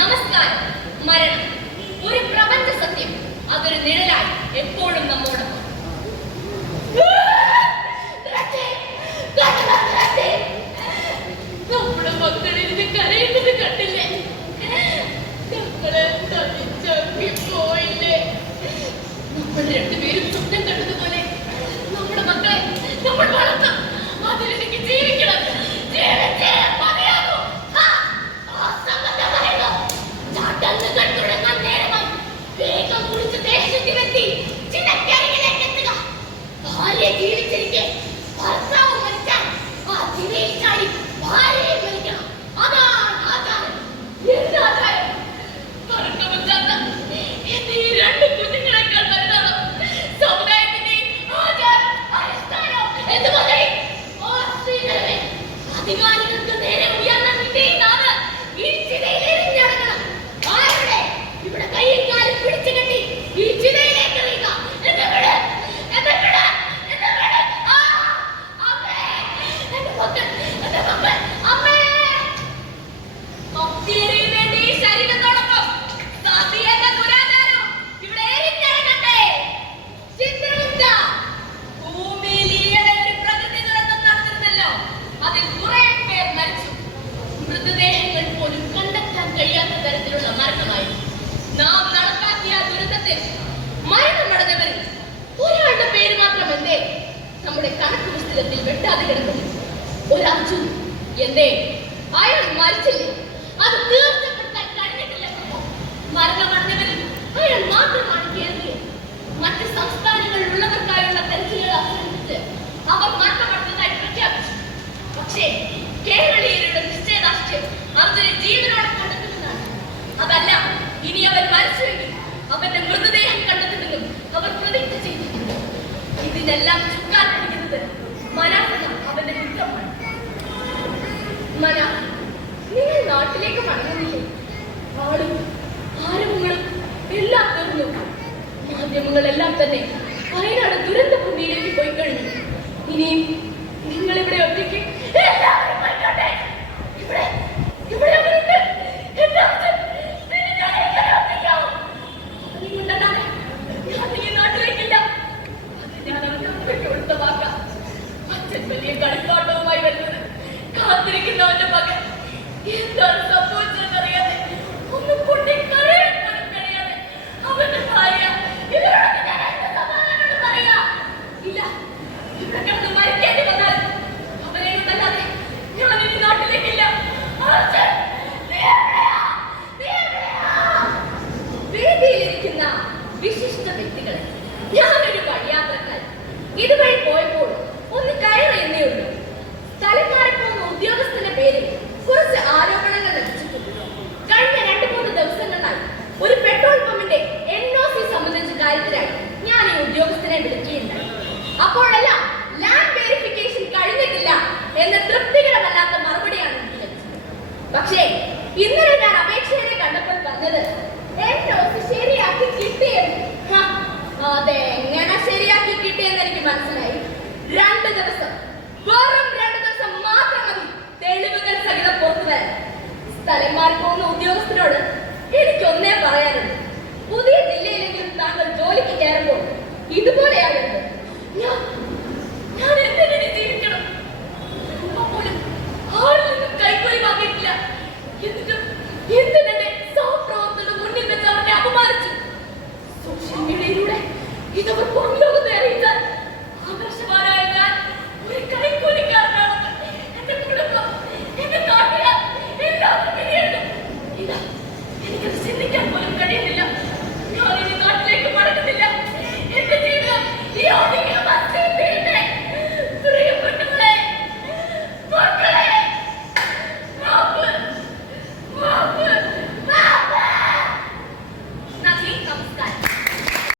നമസ്കാരം. മരണം ഒരു പ്രപഞ്ച സത്യം, അതൊരു നിഴലായി എപ്പോഴും നമ്മോടൊപ്പം. നമ്മുടെ മക്കളിരുന്ന് കരയുന്നത് കണ്ടില്ലേ? നമ്മളെ പോയില്ലേ? നമ്മൾ രണ്ടുപേരും സ്വപ്നം കണ്ടതുപോലെ നമ്മുടെ മക്കളെ നമ്മൾ വളർത്താം. അതിലെനിക്ക് ജീവിക്കണം. ജീവിച്ചിരിക്കെ ഭർത്താവ് മരിച്ചാൽ ആ ചിതയിൽ ചാടി ഭാര്യയെ മരിക്കണം. അതാണ് ആചാരം. എന്താചാരം? തർക്കമില്ലാത്ത എന്റെ ഈ രണ്ട് കുഞ്ഞുങ്ങളെക്കാൾ വലുതാണ് സമുദായത്തിന്റെ ആചാരം, അനുഷ്ഠാനം എന്ന് പറയും. അധികാരികൾക്ക് നേരെ ഉയർന്ന വിജയിനാണ് ഈ ചിതയിൽ എറിഞ്ഞിറങ്ങണം. ആരുടെ ഇവിടെ കയ്യിൽ കാലും പിടിച്ചു കെട്ടി ഈ ചിതയിലേക്ക് എറിയുക. മൃതദേഹങ്ങൾ പോലും കണ്ടെത്താൻ കഴിയാത്ത തരത്തിലുള്ള മരണമായിരുന്നു നാം നടപ്പാക്കിയ ദുരന്തത്തിൽ. മരണം നടന്നവരിൽ ഒരാളുടെ പേര് മാത്രം എന്തേ നമ്മുടെ കണക്ക് പുസ്തകത്തിൽ വെട്ടാതെ കിടക്കുന്നു? ഒരു അർജുൻ. എന്തേ അയാൾ മരിച്ചില്ലേ? അത് തീർച്ചപ്പെടുത്താൻ കഴിഞ്ഞിട്ടില്ല. മരണമടഞ്ഞവരിൽ അയാൾ മാത്രമാണ് കേരളീയൻ. മറ്റ് സംസ്ഥാനങ്ങളിലുള്ളവർക്കായുള്ള തെരച്ചിലുകൾ അവസാനിപ്പിച്ച് അവർ മരണമടഞ്ഞതായി പ്രഖ്യാപിച്ചു. പക്ഷേ കേരളീയരുടെ നിശ്ചയദാർഢ്യം അർജുനെ ജീവനോടെ കണ്ടെത്തുന്നതാണ്. അതല്ല, ഇനി അവൻ മരിച്ചുവെങ്കിൽ അവന്റെ മൃതദേഹം കണ്ടെത്തുമെന്നും അവർ പ്രതിജ്ഞ ചെയ്തിട്ടുണ്ട്. ഇതിനെല്ലാം ചുക്കാൻ പിടിക്കുന്നത് മനാഫ് അവന്റെ മിത്രമാണ്. മനാഫ്, നിങ്ങൾ നാട്ടിലേക്ക് മടങ്ങുന്നില്ലേ? ആളും ആരവങ്ങളും എല്ലാം തീർന്നു. മാധ്യമങ്ങളെല്ലാം തന്നെ വയനാട് ദുരന്ത ഭൂമിയിലേക്ക് പോയി കഴിഞ്ഞു. ഇനിയും നിങ്ങൾ ഇവിടെ ഒറ്റയ്ക്ക് വലിയ കളിപ്പാട്ടവുമായി വരുന്നത് കാത്തിരിക്കുന്നവന്റെ മകൻ എന്താണ് സംഭവിച്ചതെന്നറിയാതെ ഒന്ന് പൊട്ടി കരയാൻ പോലും കഴിയാതെ അവന്റെ ഭാര്യ പറയാ ഇല്ല, ഇവിടെ കിടന്ന് മരിക്കേണ്ടി വന്നാൽ അവനെ ഉണ്ടല്ലാതെ ഞാൻ ഇനി നാട്ടിലേക്കില്ല. വേദിയിലിരിക്കുന്ന വിശിഷ്ട വ്യക്തികളെ, ഞാനൊരു വഴിയാത്രക്കാരൻ. ഇതുവഴി പോയപ്പോൾ ഒന്ന് കയറിയെന്നേ ഉള്ളൂ. സ്ഥലം മാറിപ്പോകുന്ന ഉദ്യോഗസ്ഥന്റെ പേരിൽ കുറച്ച് ആരോപണങ്ങൾ ലഭിച്ചിട്ടുണ്ട്. കഴിഞ്ഞ 2-3 ദിവസങ്ങളായി ഒരു പെട്രോൾ പമ്പിന്റെ NOC സംബന്ധിച്ച കാര്യത്തിലായി ഞാൻ ഈ ഉദ്യോഗസ്ഥനെ വിളിക്കുകയുണ്ടായി. അപ്പോഴെല്ലാം ലാൻഡ് വെരിഫിക്കേഷൻ കഴിഞ്ഞിട്ടില്ല എന്ന തൃപ്തികരമല്ലാത്ത മറുപടിയാണ് എനിക്ക് ലഭിച്ചത്. പക്ഷേ ഇന്നലെ ഞാൻ അപേക്ഷകരെ കണ്ടപ്പോൾ പറഞ്ഞത് NOC ശരിയാക്കി കിട്ടിയെന്ന്. അതെങ്ങനെ ശരിയാക്കി കിട്ടിയെന്ന് എനിക്ക് മനസ്സിലായി. 2 ദിവസം, വെറും 2 ദിവസം മാത്രം മതി തെളിവുകൾ സഹിതം പുറത്തു വരാൻ. സ്ഥലം മാറി പോകുന്ന ഉദ്യോഗസ്ഥരോട് എനിക്കൊന്നേ പറയാനുണ്ട്. പുതിയ ജില്ലയിലെങ്കിലും താങ്കൾ ജോലിക്ക് കയറുമ്പോൾ ഇതുപോലെയാകരുത്. ഞാൻ